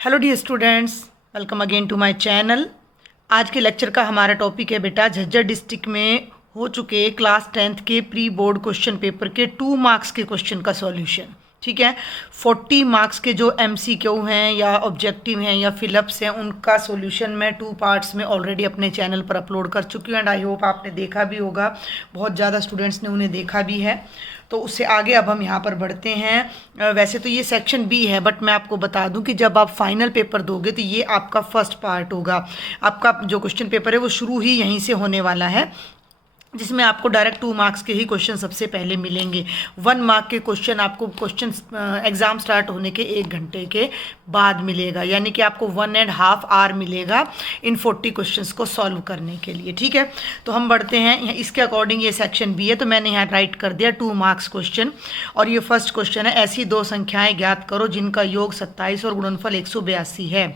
Hello dear students, welcome again to my channel. आज के lecture का हमारा टॉपिक है बेटा झज्जर डिस्ट्रिक्ट में हो चुके क्लास 10th के प्री बोर्ड क्वेश्चन पेपर के 2 मार्क्स के क्वेश्चन का सॉल्यूशन। ठीक है, 40 मार्क्स के जो MCQ हैं या ऑब्जेक्टिव हैं या फिलअप्स हैं उनका सॉल्यूशन मैं 2 पार्ट्स में ऑलरेडी अपने चैनल पर अपलोड कर चुकी हूँ एंड आई होप आपने देखा भी होगा, बहुत ज़्यादा स्टूडेंट्स ने उन्हें देखा भी है। तो उससे आगे अब हम यहाँ पर बढ़ते हैं। वैसे तो ये सेक्शन बी है, बट मैं आपको बता दूं कि जब आप फाइनल पेपर दोगे तो ये आपका फर्स्ट पार्ट होगा। आपका जो क्वेश्चन पेपर है वो शुरू ही यहीं से होने वाला है, जिसमें आपको डायरेक्ट 2 मार्क्स के ही क्वेश्चन सबसे पहले मिलेंगे। 1 मार्क के क्वेश्चन आपको क्वेश्चन एग्ज़ाम स्टार्ट होने के 1 घंटे के बाद मिलेगा, यानी कि आपको 1.5 आवर मिलेगा इन 40 क्वेश्चंस को सॉल्व करने के लिए। ठीक है, तो हम बढ़ते हैं। इसके अकॉर्डिंग ये सेक्शन बी है, तो मैंने यहाँ राइट कर दिया 2 मार्क्स क्वेश्चन। और ये फर्स्ट क्वेश्चन है, ऐसी 2 संख्याएँ ज्ञात करो जिनका योग 27 और गुणनफल 182 है।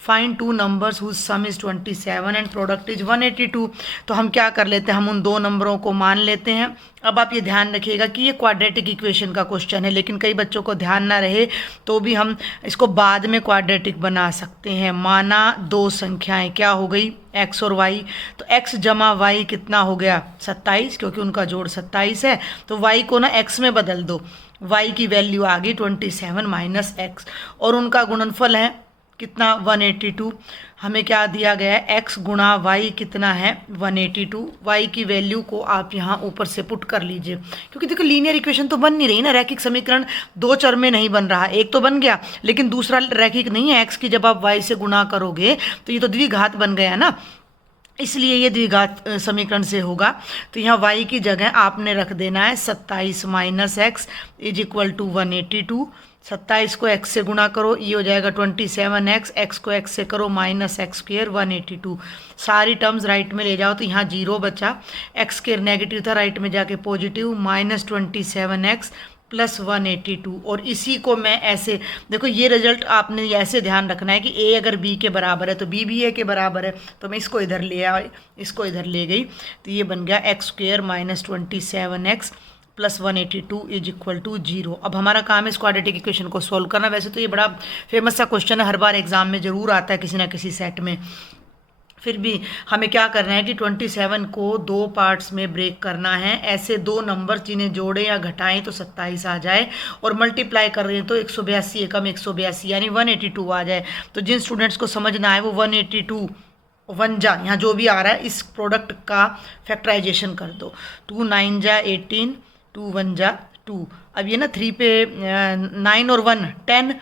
Find 2 numbers whose sum is 27 and product is 182। तो हम क्या कर लेते हैं, हम उन 2 नंबरों को मान लेते हैं। अब आप ये ध्यान रखिएगा कि ये क्वाड्रेटिक इक्वेशन का क्वेश्चन है, लेकिन कई बच्चों को ध्यान ना रहे तो भी हम इसको बाद में क्वाड्रेटिक बना सकते हैं। माना 2 संख्याएं क्या हो गई, x और y। तो x जमा y कितना हो गया 27, क्योंकि उनका जोड़ 27 है। तो y को ना x में बदल दो, y की वैल्यू आ गई 27 माइनस x, और उनका गुणनफल है कितना 182। हमें क्या दिया गया है, x गुणा y कितना है 182। y की वैल्यू को आप यहाँ ऊपर से पुट कर लीजिए, क्योंकि देखो लीनियर इक्वेशन तो बन नहीं रही ना, रैखिक समीकरण 2 चर में नहीं बन रहा। एक तो बन गया लेकिन दूसरा रैखिक नहीं है। x की जब आप y से गुणा करोगे तो ये तो द्विघात बन गया ना, इसलिए ये द्विघात समीकरण से होगा। तो यहाँ y की जगह आपने रख देना है 27 minus x is equal to 182। 27 को x से गुणा करो, ये हो जाएगा 27x, x को x से करो माइनस एक्स स्क्वेयर 182। सारी टर्म्स राइट में ले जाओ तो यहाँ 0 बचा, एक्स स्क्वेयर नेगेटिव था, राइट में जाके पॉजिटिव, माइनस 27x प्लस 182। और इसी को मैं ऐसे देखो, ये रिजल्ट आपने ऐसे ध्यान रखना है कि a अगर b के बराबर है तो b भी a के बराबर है। तो मैं इसको इधर ले आई, इसको इधर ले गई, तो ये बन गया x square minus 27x plus 182 is equal to 0। अब हमारा काम है इस क्वाड्रेटिक इक्वेशन को सॉल्व करना। वैसे तो ये बड़ा फेमस सा क्वेश्चन है, हर बार एग्जाम में ज़रूर आता है किसी ना किसी सेट में। फिर भी हमें क्या करना है कि 27 को 2 पार्ट्स में ब्रेक करना है। ऐसे 2 नंबर जिन्हें जोड़ें या घटाएं तो 27 आ जाए, और मल्टीप्लाई कर रहे हैं तो 182 एकम 182 यानी 182 आ जाए। तो जिन स्टूडेंट्स को समझना है वो 182 वन जा यहाँ जो भी आ रहा है इस प्रोडक्ट का फैक्टराइजेशन कर दो। 2 9 जा 18, 2 1 जा 2। अब ये ना 3 पे 9 और 1 10,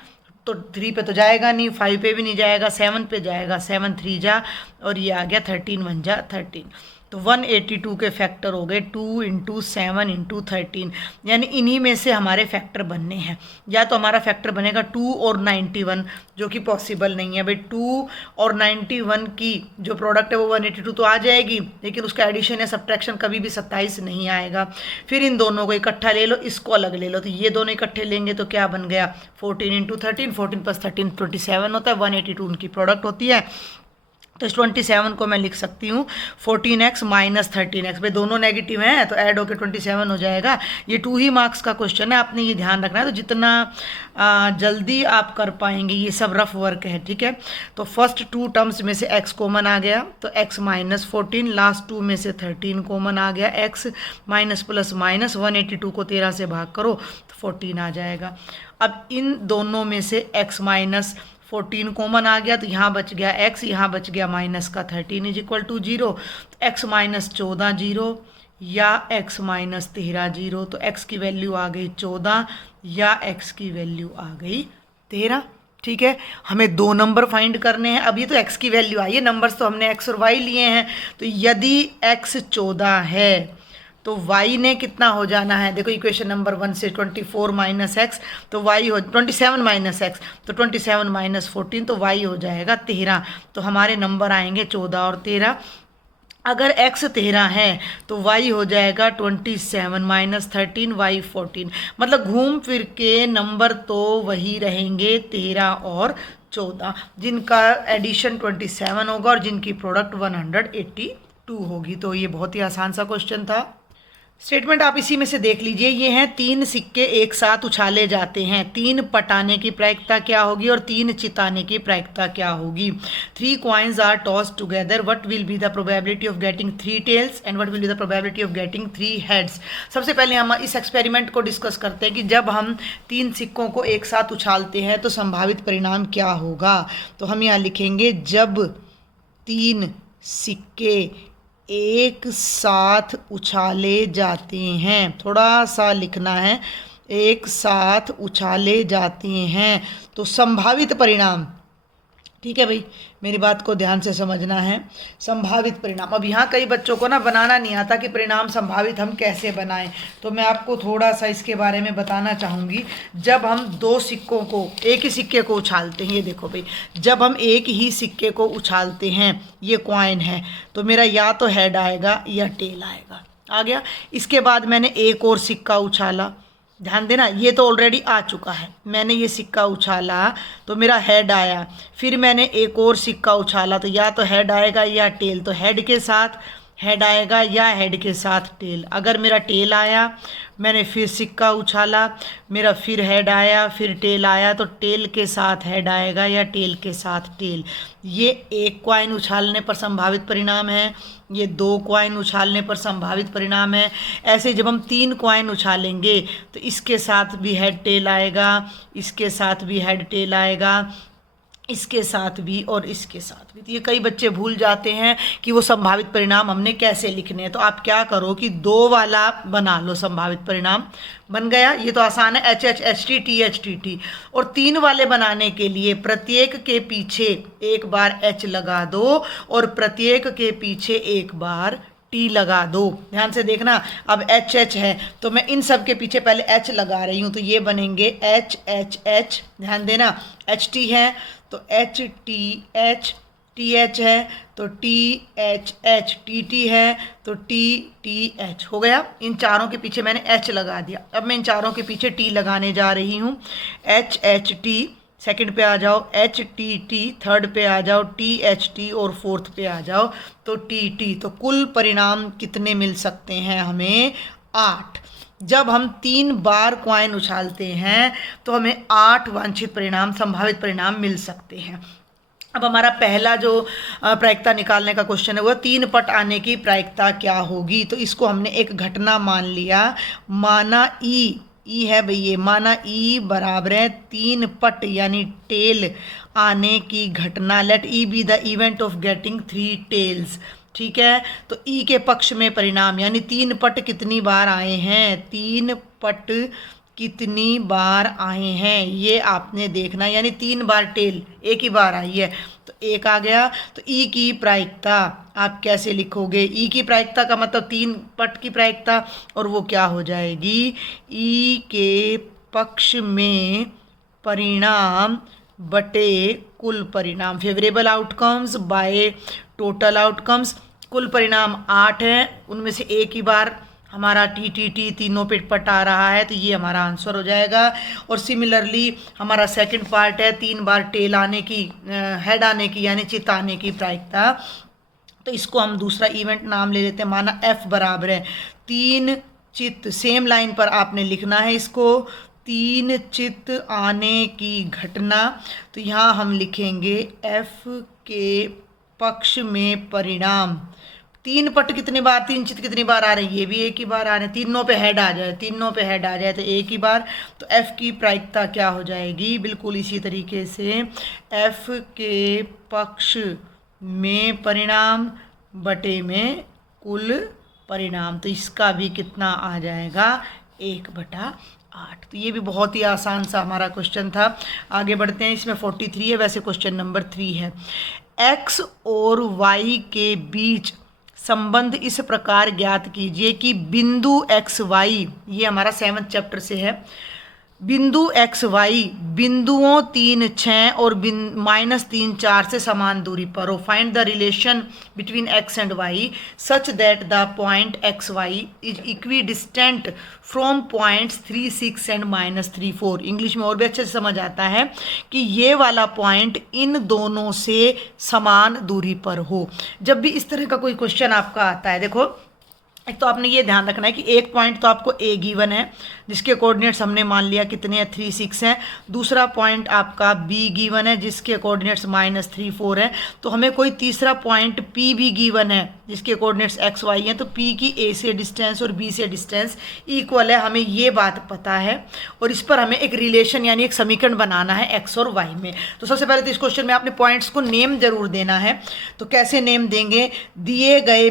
तो 3 पे तो जाएगा नहीं, 5 पे भी नहीं जाएगा, 7 पे जाएगा, 7 3 जा, और ये आ गया 13 1 जा 13। तो 182 के फैक्टर हो गए 2 इंटू 7 इंटू 13, यानी इन्हीं में से हमारे फैक्टर बनने हैं। या तो हमारा फैक्टर बनेगा 2 और 91, जो कि पॉसिबल नहीं है भाई। 2 और 91 की जो प्रोडक्ट है वो 182 तो आ जाएगी, लेकिन उसका एडिशन या सब्ट्रैक्शन कभी भी 27 नहीं आएगा। फिर इन दोनों को इकट्ठा ले लो, इसको अलग ले लो, तो ये दोनों इकट्ठे लेंगे तो क्या बन गया 14 इंटू 13, 14 प्लस 13 27 होता है, 182 उनकी प्रोडक्ट होती है। तो इस 27 को मैं लिख सकती हूँ 14x माइनस 13x, भाई दोनों नेगेटिव हैं तो ऐड होकर 27 हो जाएगा। ये 2 ही मार्क्स का क्वेश्चन है, आपने ये ध्यान रखना है। तो जितना जल्दी आप कर पाएंगे, ये सब रफ वर्क है। ठीक है, तो फर्स्ट 2 टर्म्स में से x कॉमन आ गया तो x माइनस 14, लास्ट 2 में से 13 कॉमन आ गया, x माइनस प्लस माइनस 182 को 13 से भाग करो तो 14 आ जाएगा। अब इन दोनों में से x माइनस 14 कॉमन आ गया, तो यहाँ बच गया x, यहाँ बच गया माइनस का 13 इज इक्वल टू 0। तो x माइनस 14 0 या x माइनस 13 0, तो x की वैल्यू आ गई 14 या x की वैल्यू आ गई 13। ठीक है, हमें 2 नंबर फाइंड करने हैं। अब ये तो x की वैल्यू आई है, नंबर्स तो हमने x और y लिए हैं। तो यदि x 14 है तो y ने कितना हो जाना है, देखो इक्वेशन नंबर 1 से 24 माइनस एक्स, तो y हो 27 माइनस एक्स, तो 27 माइनस 14, तो y हो जाएगा 13। तो हमारे नंबर आएंगे 14 और 13। अगर x 13 है तो y हो जाएगा 27 माइनस 13, y 14। मतलब घूम फिर के नंबर तो वही रहेंगे 13 और 14, जिनका एडिशन 27 होगा और जिनकी प्रोडक्ट 182 होगी। तो ये बहुत ही आसान सा क्वेश्चन था। स्टेटमेंट आप इसी में से देख लीजिए। ये हैं 3 सिक्के एक साथ उछाले जाते हैं, 3 पटाने की प्रायिकता क्या होगी और 3 चिताने की प्रायिकता क्या होगी। 3 coins are tossed together, what will be the probability of getting 3 tails and what will be the probability of getting 3 heads. सबसे पहले हम इस एक्सपेरिमेंट को डिस्कस करते हैं कि जब हम 3 सिक्कों को एक साथ उछालते हैं तो संभावित परिणाम क्या होगा। तो हम यहाँ लिखेंगे जब 3 सिक्के एक साथ उछाले जाते हैं, थोड़ा सा लिखना है, एक साथ उछाले जाते हैं तो संभावित परिणाम, ठीक है भाई, मेरी बात को ध्यान से समझना है। संभावित परिणाम, अब यहाँ कई बच्चों को ना बनाना नहीं आता कि परिणाम संभावित हम कैसे बनाएं, तो मैं आपको थोड़ा सा इसके बारे में बताना चाहूँगी। जब हम 2 सिक्कों को, एक ही सिक्के को उछालते हैं, ये देखो भाई, जब हम एक ही सिक्के को उछालते हैं, ये कॉइन है, तो मेरा या तो हेड आएगा या टेल आएगा, आ गया। इसके बाद मैंने एक और सिक्का उछाला, ध्यान देना, ये तो ऑलरेडी आ चुका है, मैंने ये सिक्का उछाला तो मेरा हेड आया, फिर मैंने एक और सिक्का उछाला तो या तो हेड आएगा या टेल, तो हेड के साथ हेड आएगा या हेड के साथ टेल। अगर मेरा टेल आया, मैंने फिर सिक्का उछाला, मेरा फिर हेड आया, फिर टेल आया, तो टेल के साथ हेड आएगा या टेल के साथ टेल। ये एक कॉइन उछालने पर संभावित परिणाम है, ये 2 कॉइन उछालने पर संभावित परिणाम है। ऐसे जब हम 3 कॉइन उछालेंगे तो इसके साथ भी हेड टेल आएगा, इसके साथ भी हेड टेल आएगा, इसके साथ भी और इसके साथ भी। तो ये कई बच्चे भूल जाते हैं कि वो संभावित परिणाम हमने कैसे लिखने हैं। तो आप क्या करो कि 2 वाला बना लो, संभावित परिणाम बन गया, ये तो आसान है, H H H T T H T T. और 3 वाले बनाने के लिए प्रत्येक के पीछे एक बार एच लगा दो और प्रत्येक के पीछे एक बार टी लगा दो। ध्यान से देखना, अब एच एच है तो मैं इन सब के पीछे पहले एच लगा रही हूँ, तो ये बनेंगे एच एच एच। ध्यान देना, एच टी है तो H T H, T H है तो T H H, T T है तो टी टी एच, हो गया। इन चारों के पीछे मैंने एच लगा दिया। अब मैं इन चारों के पीछे टी लगाने जा रही हूँ, एच एच टी, सेकंड पे आ जाओ एच टी टी, थर्ड पे आ जाओ टी एच टी और फोर्थ पे आ जाओ तो टी टी। तो कुल परिणाम कितने मिल सकते हैं हमें? 8। जब हम 3 बार कॉइन उछालते हैं तो हमें 8 वांछित परिणाम, संभावित परिणाम मिल सकते हैं। अब हमारा पहला जो प्रायिकता निकालने का क्वेश्चन है वो 3 पट आने की प्रायिकता क्या होगी। तो इसको हमने एक घटना मान लिया, माना ई है भाई, ये माना ई बराबर है 3 पट यानी टेल आने की घटना। Let E be the event of getting 3 tails, ठीक है। तो ई के पक्ष में परिणाम यानी 3 पट कितनी बार आए हैं, 3 पट कितनी बार आए हैं ये आपने देखना, यानी 3 बार टेल एक ही बार आई है तो 1 आ गया। तो ई की प्रायिकता आप कैसे लिखोगे? ई की प्रायिकता का मतलब 3 पट की प्रायिकता, और वो क्या हो जाएगी? ई के पक्ष में परिणाम बटे कुल परिणाम, favourable outcomes by total outcomes. कुल परिणाम 8 हैं, उनमें से एक ही बार हमारा टी टी टी तीनों पे पट आ रहा है, तो ये हमारा आंसर हो जाएगा। और सिमिलरली हमारा सेकंड पार्ट है 3 बार टेल आने की, हेड आने की यानी चित आने की प्रायिकता। तो इसको हम दूसरा इवेंट नाम ले लेते हैं, माना एफ बराबर है 3 चित, सेम लाइन पर आपने लिखना है इसको, 3 चित आने की घटना। तो यहाँ हम लिखेंगे एफ के पक्ष में परिणाम। 3 पट कितनी बार, 3 चित कितनी बार आ रही है, ये भी एक ही बार आ रहे हैं, तीनों पे हेड आ जाए, तीनों पे हेड आ जाए तो एक ही बार। तो एफ की प्रायिकता क्या हो जाएगी? बिल्कुल इसी तरीके से एफ के पक्ष में परिणाम बटे में कुल परिणाम, तो इसका भी कितना आ जाएगा? 1/8। तो ये भी बहुत ही आसान सा हमारा क्वेश्चन था। आगे बढ़ते हैं, इसमें 43 है, वैसे क्वेश्चन नंबर 3 है। x और y के बीच संबंध इस प्रकार ज्ञात कीजिए कि बिंदु एक्स वाई, ये हमारा 7th चैप्टर से है, बिंदु एक्स वाई बिंदुओं 3, 6 और -3, 4 से समान दूरी पर हो। Find the relation between x and y such that the point x y is equidistant from points 3, 6 and -3, 4। English में और भी अच्छे से समझ आता है कि ये वाला पॉइंट इन दोनों से समान दूरी पर हो। जब भी इस तरह का कोई क्वेश्चन आपका आता है, देखो एक तो आपने ये ध्यान रखना है कि एक पॉइंट तो आपको ए गिवन है जिसके कोऑर्डिनेट्स हमने मान लिया कितने हैं 3 6 हैं। दूसरा पॉइंट आपका बी गिवन है जिसके कोऑर्डिनेट्स -3 4 है। तो हमें कोई तीसरा पॉइंट पी भी गिवन है जिसके कोऑर्डिनेट्स एक्स वाई हैं। तो पी की ए से डिस्टेंस और बी से डिस्टेंस इक्वल है, हमें ये बात पता है। और इस पर हमें एक रिलेशन यानी एक समीकरण बनाना है एक्स और वाई में। तो सबसे पहले तो इस क्वेश्चन में आपने पॉइंट्स को नेम जरूर देना है। तो कैसे नेम देंगे? दिए गए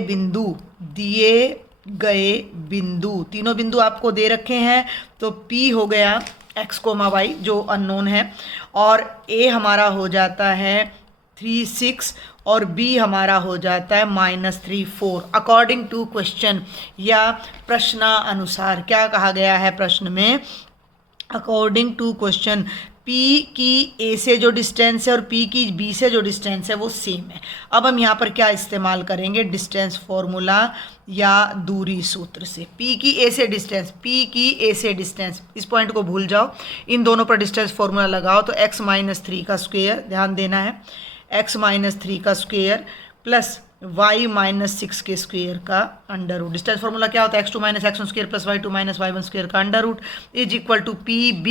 बिंदु, तीनों बिंदु आपको दे रखे हैं। तो P हो गया x कोमा वाई जो अननोन है, और A हमारा हो जाता है 3 6 और B हमारा हो जाता है -3 4 अकॉर्डिंग टू क्वेश्चन या प्रश्नानुसार। क्या कहा गया है प्रश्न में? अकॉर्डिंग टू क्वेश्चन P की A से जो डिस्टेंस है और P की B से जो डिस्टेंस है वो सेम है। अब हम यहाँ पर क्या इस्तेमाल करेंगे? डिस्टेंस फॉर्मूला या दूरी सूत्र से। P की A से डिस्टेंस, इस पॉइंट को भूल जाओ, इन दोनों पर डिस्टेंस फॉर्मूला लगाओ। तो x - 3 का स्क्वायर, ध्यान देना है, x - 3 का स्क्वायर प्लस y - 6 के स्क्वायर का अंडर रूट। डिस्टेंस फॉर्मूला क्या होता है? x2 - x1 square plus y2 - y1 square का under root is equal to PB।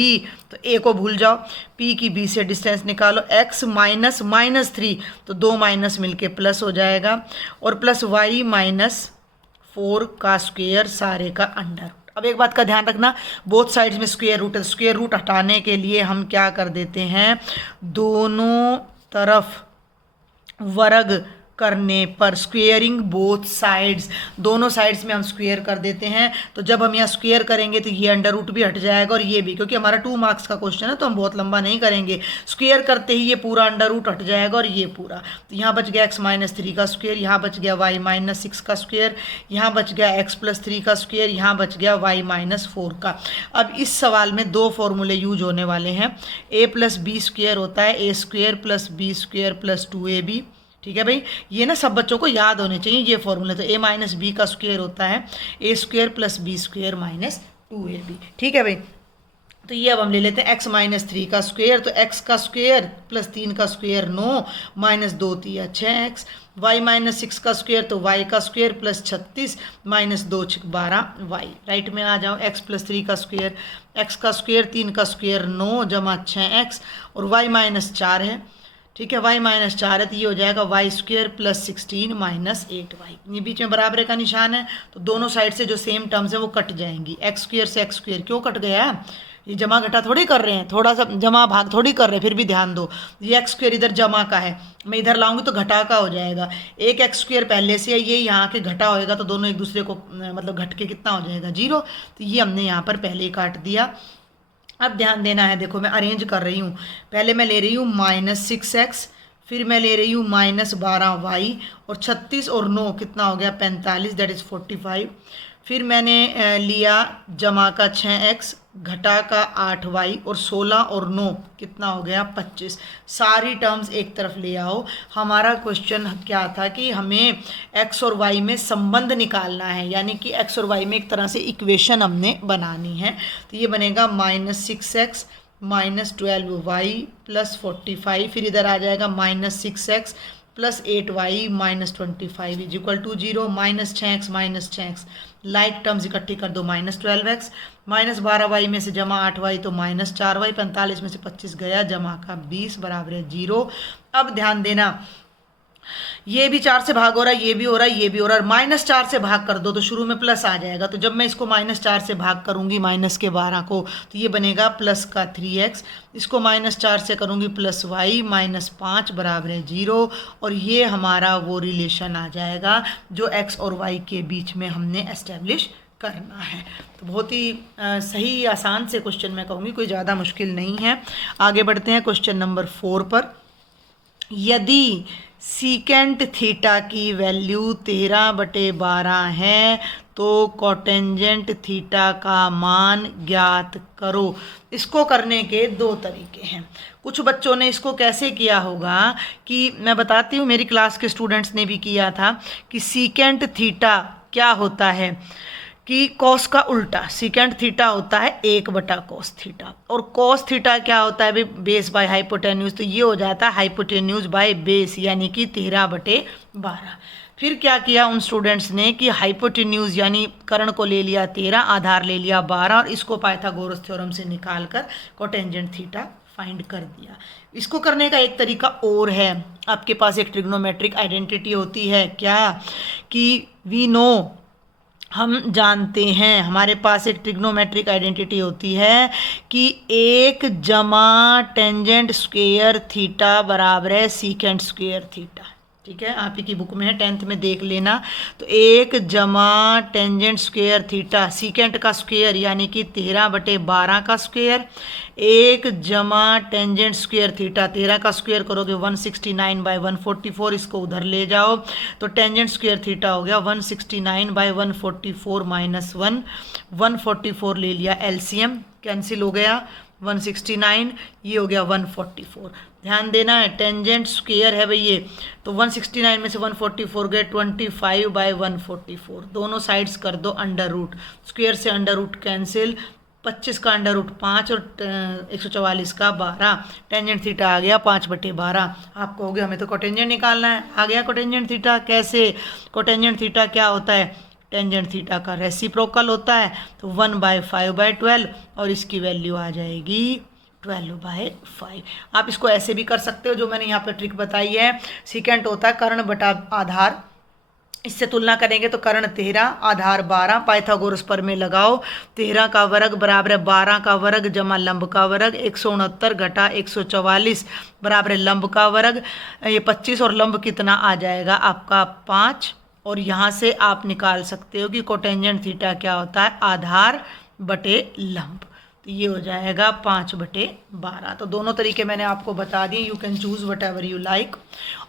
तो a को भूल जाओ, P की B से डिस्टेंस निकालो, x - -3 तो 2 माइनस मिलके प्लस हो जाएगा, और प्लस y - 4 का स्क्वायर सारे का अंडर रूट। अब एक बात का ध्यान रखना, बोथ साइड्स में स्क्वायर रूट है। स्क्वायर रूट हटाने के लिए हम क्या कर देते हैं? दोनों तरफ वर्ग करने पर, स्क्वेयरिंग बोथ साइड्स, दोनों साइड्स में हम स्क्वेयर कर देते हैं। तो जब हम यहाँ स्क्वेयर करेंगे तो ये अंडर रूट भी हट जाएगा और ये भी, क्योंकि हमारा 2 मार्क्स का क्वेश्चन है तो हम बहुत लंबा नहीं करेंगे। स्क्वेयर करते ही ये पूरा अंडर रूट हट जाएगा और ये पूरा। तो यहाँ बच गया x - 3 का स्क्वेयर, यहाँ बच गया y - 6 का स्क्वेयर, यहाँ बच गया x + 3 का स्क्वेयर, यहाँ बच गया y - 4 का। अब इस सवाल में 2 फॉर्मूले यूज होने वाले हैं। a + b स्क्वेयर होता है a² + b² + 2ab। ठीक है भाई, ये ना सब बच्चों को याद होने चाहिए ये फॉर्मूला। तो a - b का स्क्वायर होता है a² + b² - 2ab। ठीक है भाई, तो ये अब हम ले लेते हैं x - 3 का स्क्वायर। तो x का स्क्वायर प्लस 3 का स्क्वायर 9 - 2 3 6x, y - 6 का स्क्वायर तो y का स्क्वायर प्लस 36 - 2 6 12 y। राइट में आ जाओ, x + 3 का स्क्वायर, x का स्क्वायर 3 का स्क्वायर 9 + 6x, और y - 4 है। ठीक है, y - 4 है तो ये हो जाएगा y² + 16 - 8y। ये बीच में बराबर का निशान है तो दोनों साइड से जो सेम टर्म्स है वो कट जाएंगी। x² से x² क्यों कट गया है? ये जमा घटा थोड़ी कर रहे हैं, थोड़ा सा जमा भाग थोड़ी कर रहे हैं, फिर भी ध्यान दो, ये x² इधर जमा का है, मैं इधर लाऊंगी तो घटा का हो जाएगा। एक x² पहले से है, ये यहाँ के घटा होएगा तो दोनों एक दूसरे को मतलब घट के कितना हो जाएगा? 0। तो ये हमने यहाँ पर पहले ही काट दिया। अब ध्यान देना है, देखो मैं अरेंज कर रही हूँ। पहले मैं ले रही हूँ -6x, फिर मैं ले रही हूँ -12y, और 36 और 9 कितना हो गया? 45, दैट इज़ 45। फिर मैंने लिया जमा का 6x, घटा का 8y, और 16 और 9 कितना हो गया? 25। सारी टर्म्स एक तरफ ले आओ। हमारा क्वेश्चन क्या था कि हमें x और y में संबंध निकालना है, यानी कि x और y में एक तरह से इक्वेशन हमने बनानी है। तो ये बनेगा -6x -12y + 45, फिर इधर आ जाएगा -6x + 8y - 25 is equal to 0, -6x - 6x, like terms इकट्ठी कर दो, -12x, -12y में से जमा 8y तो -4y, 45 में से 25 गया, जमा का 20 बराबर है 0। अब ध्यान देना, ये भी 4 से भाग हो रहा है, ये भी हो रहा है, ये भी हो रहा है, -4 से भाग कर दो तो शुरू में प्लस आ जाएगा। तो जब मैं इसको -4 से भाग करूंगी -12 को तो ये बनेगा प्लस का 3x, इसको -4 से करूंगी +y -5 बराबर है 0, और ये हमारा वो रिलेशन आ जाएगा जो x और y के बीच में हमने एस्टेब्लिश करना है। तो बहुत ही सही आसान से क्वेश्चन मैं कहूँगी, कोई ज़्यादा मुश्किल नहीं है। आगे बढ़ते हैं क्वेश्चन नंबर 4 पर। यदि सीकेंट थीटा की वैल्यू 13/12 है तो कॉटेंजेंट थीटा का मान ज्ञात करो। इसको करने के 2 तरीके हैं। कुछ बच्चों ने इसको कैसे किया होगा कि मैं बताती हूँ, मेरी क्लास के स्टूडेंट्स ने भी किया था कि सीकेंट थीटा क्या होता है कि कॉस का उल्टा, सीकेंट थीटा होता है 1/cos थीटा, और कॉस थीटा क्या होता है? बेस बाय हाइपोटेन्यूज, तो ये हो जाता है हाइपोटेन्यूज बाय बेस, यानी कि 13/12। फिर क्या किया उन स्टूडेंट्स ने कि हाइपोटेन्यूज यानी कर्ण को ले लिया 13, आधार ले लिया 12 और इसको पाइथागोरस थ्योरम से निकाल कर कोटेंजेंट थीटा फाइंड कर दिया। इसको करने का एक तरीका और है, आपके पास एक ट्रिग्नोमेट्रिक आइडेंटिटी होती है क्या कि वी नो, हम जानते हैं, हमारे पास एक ट्रिग्नोमेट्रिक आइडेंटिटी होती है कि 1 जमा टेंजेंट स्क्वायर थीटा बराबर है सीकेंट स्क्वायर थीटा। ठीक है, आप ही की बुक में है, 10th में देख लेना। तो 1 जमा टेंजेंट स्क्वायर थीटा, सीकेंट का स्क्वायर यानी कि 13/12 का स्क्वायर, 1 जमा टेंजेंट स्क्वायर थीटा, 13 का स्क्वायर करोगे 169/144, इसको उधर ले जाओ तो टेंजेंट स्क्वायर थीटा हो गया 169/144 माइनस 1, 144 ले लिया एलसीएम, कैंसिल हो गया 169, ये हो गया 144। ध्यान देना है टेंजेंट स्क्वायर है भाई ये, तो 169 में से 144 गए 25/144, दोनों साइड्स कर दो अंडर रूट, स्क्वायर से अंडर रूट कैंसिल, 25 का अंडर रूट 5 और 144 का 12, टेंजेंट थीटा आ गया 5/12। आपको हो गया, हमें तो कोटेंजेंट निकालना है, आ गया कोटेंजेंट थीटा। कैसे? कोटेंजेंट थीटा क्या होता है? टेंजेंट थीटा का रेसिप्रोकल होता है, तो 1/5/12 और इसकी वैल्यू आ जाएगी 12/5। आप इसको ऐसे भी कर सकते हो जो मैंने यहाँ पे ट्रिक बताई है, सीकेंट होता है कर्ण बटा आधार, इससे तुलना करेंगे तो कर्ण 13 आधार 12, पाइथागोरस प्रमेय लगाओ, 13 का वर्ग बराबर है 12 का वर्ग जमा लंब का वर्ग, 169 घटा 144 बराबर है लंब का वर्ग, ये 25 और लंब कितना आ जाएगा आपका 5, और यहाँ से आप निकाल सकते हो कि कोटेंजेंट थीटा क्या होता है? आधार बटे लंब, तो ये हो जाएगा 5/12। तो दोनों तरीके मैंने आपको बता दिए, you can choose what ever you like.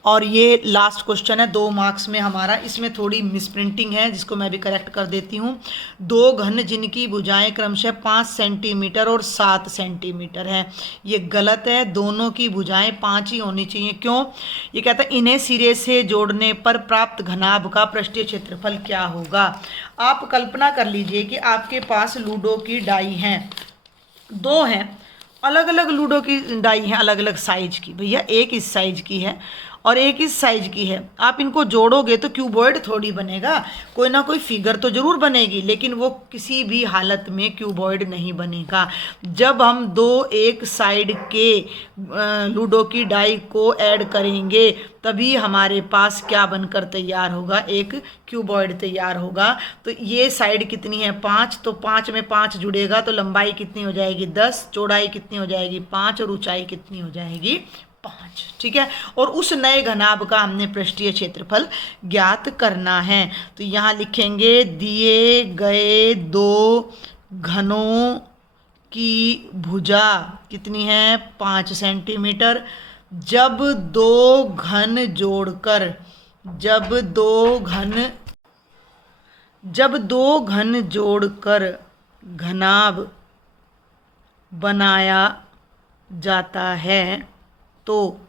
और ये लास्ट क्वेश्चन है 2 मार्क्स में हमारा, इसमें थोड़ी मिसप्रिंटिंग है जिसको मैं भी करेक्ट कर देती हूँ। 2 घन जिनकी भुजाएं क्रमशः 5 सेंटीमीटर और 7 सेंटीमीटर है, ये गलत है, दोनों की भुजाएं 5 ही होनी चाहिए। क्यों? ये कहता है इन्हें सिरे से जोड़ने पर प्राप्त घनाभ का पृष्ठीय क्षेत्रफल क्या होगा। आप कल्पना कर लीजिए कि आपके पास लूडो की डाई हैं, 2 हैं, अलग अलग लूडो की डाई हैं, अलग अलग साइज की, भैया एक इस साइज की है और एक इस साइज की है, आप इनको जोड़ोगे तो क्यूबॉइड थोड़ी बनेगा, कोई ना कोई फिगर तो जरूर बनेगी, लेकिन वो किसी भी हालत में क्यूबॉइड नहीं बनेगा। जब हम 2 एक साइड के लूडो की डाई को ऐड करेंगे तभी हमारे पास क्या बनकर तैयार होगा? एक क्यूबॉइड तैयार होगा। तो ये साइड कितनी है? 5, तो 5 में 5 जुड़ेगा तो लंबाई कितनी हो जाएगी? 10, चौड़ाई कितनी हो जाएगी? 5 और ऊंचाई कितनी हो जाएगी? 5। ठीक है, और उस नए घनाभ का हमने पृष्ठीय क्षेत्रफल ज्ञात करना है। तो यहाँ लिखेंगे दिए गए 2 घनों की भुजा कितनी है? 5 सेंटीमीटर। जब 2 घन जोड़कर घनाभ बनाया जाता है तो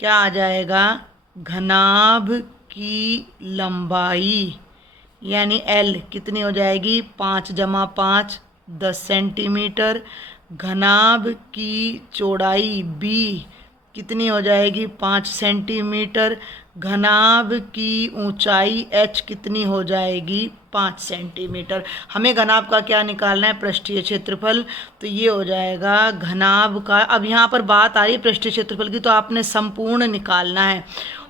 क्या आ जाएगा? घनाभ की लंबाई यानी L कितनी हो जाएगी? 5 जमा 5 10 सेंटीमीटर। घनाभ की चौड़ाई B कितनी हो जाएगी? 5 सेंटीमीटर। घनाभ की ऊंचाई h कितनी हो जाएगी? 5 सेंटीमीटर। हमें घनाभ का क्या निकालना है? पृष्ठीय क्षेत्रफल। तो ये हो जाएगा घनाभ का, अब यहाँ पर बात आ रही है पृष्ठीय क्षेत्रफल की, तो आपने संपूर्ण निकालना है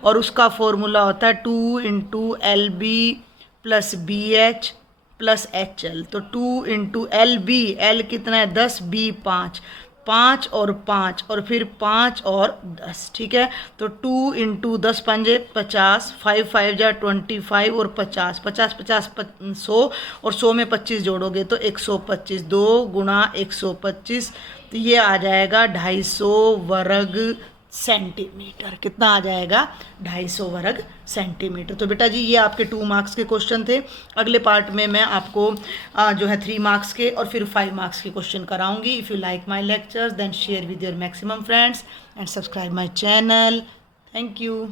और उसका फॉर्मूला होता है 2 × LB + BH + HL। तो 2 × LB, L कितना है? 10, B 5, 5 और 5 और फिर 5 और 10। ठीक है, तो 2 × 10 पंजे 50, 5 5 जा 25 और 50, 50 50 100 और 100 में 25 जोड़ोगे तो 125, 2 × 125, तो ये आ जाएगा 250 वर्ग सेंटीमीटर। कितना आ जाएगा? 250 वर्ग सेंटीमीटर। तो बेटा जी ये आपके 2 मार्क्स के क्वेश्चन थे। अगले पार्ट में मैं आपको जो है 3 मार्क्स के और फिर 5 मार्क्स के क्वेश्चन कराऊंगी। If you like my lectures then share with your maximum friends and subscribe my channel. Thank you.